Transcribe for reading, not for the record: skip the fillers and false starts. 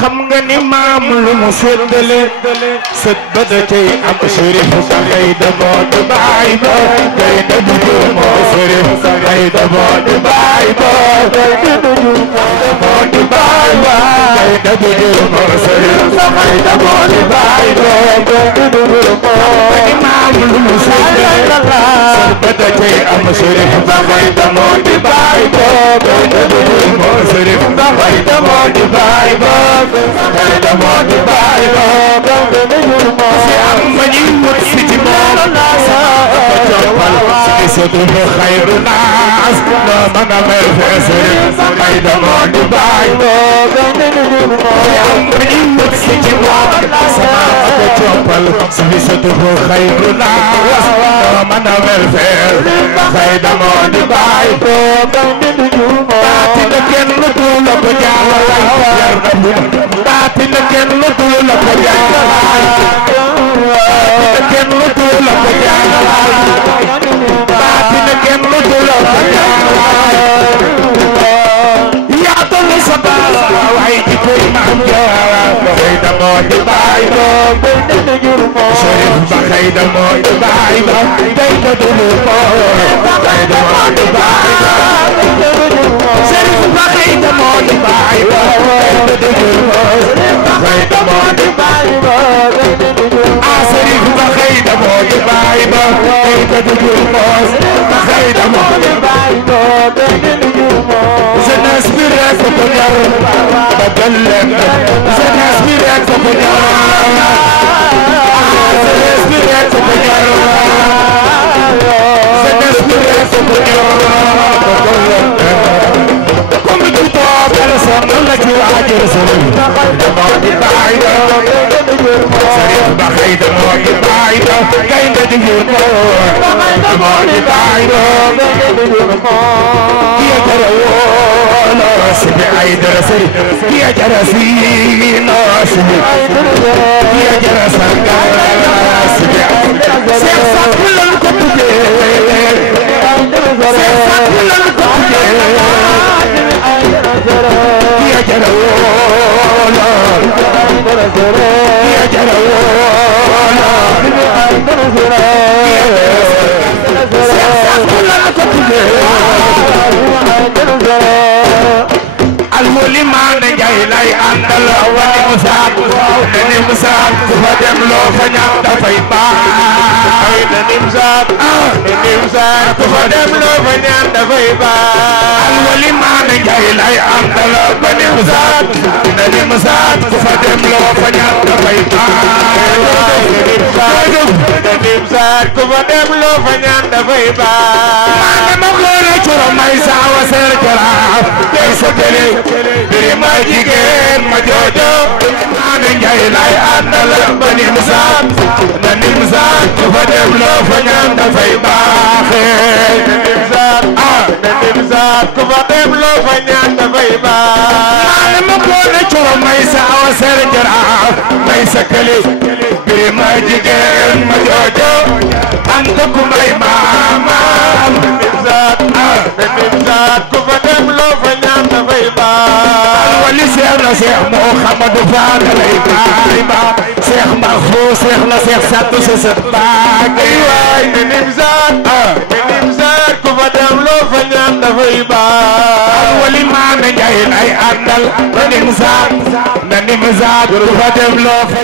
xam nga ni maam lu mu séddale sët ba da cay am Chérif xëy da moo di baay ba kay da duju moo Chérif xëy da moo di baay ba kay da duju moo di baay ba kay da duju moo Chérif xëy da moo di baay ba kay da duju moo ni maam lu mu séddale sët ba da cay am Chérif xëy da moo di baay ba kay da duju moo Chérif xëy da moo di baay ba kay da moo di baay ba si am ba ñuy wut si ci moom سدوه خير الناس لا من مرفع سرير قيد مود باي يمرين سجوان سماء جبل سدوه خير الناس لا من مرفع قيد مود باي باتي لكن لطول بجال باتي لكن لطول بجال لكن لطول بجال لكن لطول يا طول صباح وعيدي كل معجاب بخيد موت بايبا شريف بخيد موت بايبا بيت دلوبا بخيد موت بايبا شريف بخيد موت بايبا بيت دلوبا بخيد موت بايبا شريف بخيد موت بايبا بيت دلوبا بخيد موت بايبا زناس بريك وكجر بدلك زناس بريك وكجر زناس بريك وكجر زناس بريك وكجر قم بطاب رسم لك وعجر سلم موت بعيدة سريع بخيد موت بعيدة كين تجير موت بعيدة يا تروى ناسب عيدر سري يا جرسي ناسب يا جرسان ناسب سيحصد كل الكتب سيحصد كل الكتب يا جروى يا جروى سيحصد كل الكتب المولي ما نجاي لاي عندل وني مساك نني مساك فدم لو فنيام دفاي باي نني مساك فدم لو فنيام دفاي باي المولي ما نجاي لاي عندل وني مساك نني مساك فدم لو فنيام دفاي باي نني مساك فدم لو فنيام دفاي باي ما مغلو چورو مايسا وسر جرا كيسا تلي biri ma jigéen ma joojo ane njay lay àndal bani musaat na ni musaat ku fa dem loo fa ñaan dafay baaxe na ni musaat ku fa dem loo fa ñaan dafay baaxe maane ma koone coro may sa awa ser jaraaf may sa këli biri ma jigéen ma joojo anta ku may maamaam na ni musaat ku fa dem loo fa ñaan dafay baaxe wali seexna seex Muhammadu Faal lay baay ba seex Mahfuz seex la seex Saddu sa sët baay waay ne nimsaat ku fa dem loo fa ñaan dafay baay wali maame Njaay lay àndal na nimsaat ku fa dem loo fa